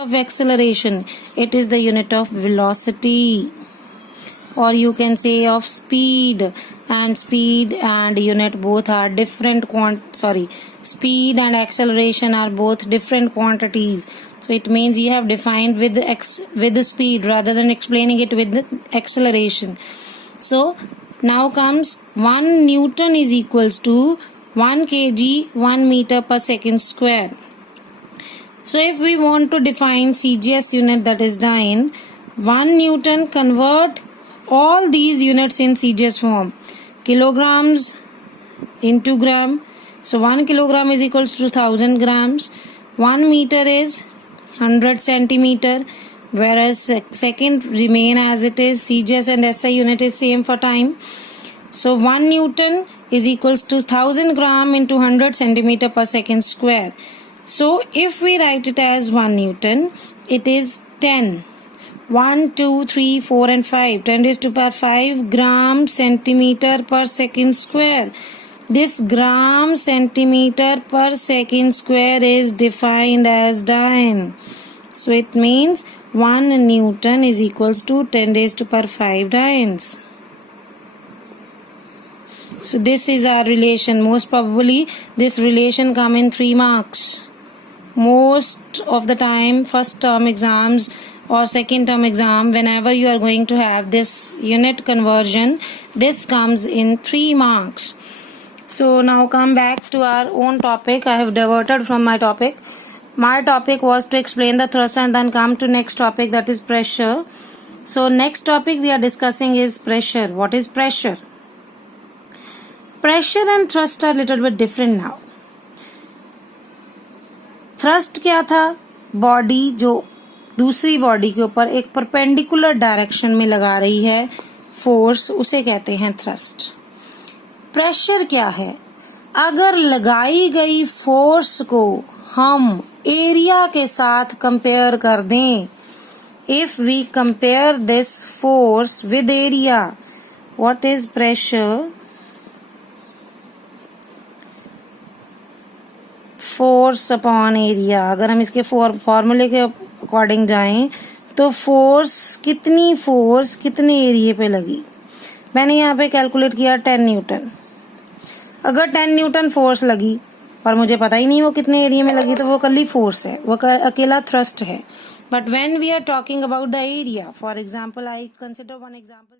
of acceleration, it is the unit of velocity, or you can say of speed. And speed and unit both are different speed and acceleration are both different quantities. So it means you have defined with the speed rather than explaining it with the acceleration. So now comes 1 Newton is equals to 1 kg 1 meter per second square. So if we want to define CGS unit, that is dyne, 1 Newton convert all these units in CGS form. Kilograms into gram. So 1 kilogram is equals to 1000 grams. 1 meter is 100 centimeter. Whereas second remain as it is. CGS and SI unit is same for time. So 1 Newton is equals to 1000 gram into 100 centimeter per second square. So if we write it as 1 Newton, it is 10. 1, 2, 3, 4 and 5. 10 raised to power 5 gram centimeter per second square. This gram centimeter per second square is defined as dyne. So it means 1 Newton is equals to 10 raised to power 5 dynes. So this is our relation. Most probably this relation come in 3 marks. Most of the time first term exams or second term exam, whenever you are going to have this unit conversion, this comes in 3 marks. So now come back to our own topic. I have diverted from my topic. My topic was to explain the thrust and then come to next topic, that is pressure. So next topic we are discussing is pressure. What is pressure? Pressure and thrust are little bit different now. Thrust क्या था? Body जो दूसरी body के ऊपर एक perpendicular direction में लगा रही है फोर्स, उसे कहते हैं थ्रस्ट. प्रेशर क्या है? अगर लगाई गई फोर्स को हम एरिया के साथ कंपेयर कर दें, if we compare this force with area, what is pressure? Force upon area. अगर हम इसके फॉर्मूले के अकॉर्डिंग जाएं तो फोर्स कितने एरिया पे लगी. मैंने यहाँ पे कैलकुलेट किया 10 न्यूटन. अगर 10 न्यूटन फोर्स लगी पर मुझे पता ही नहीं वो कितने एरिया में लगी, तो वो कल्ली फोर्स है, वो अकेला थ्रस्ट है. But when we are talking about the area, for example I consider one example.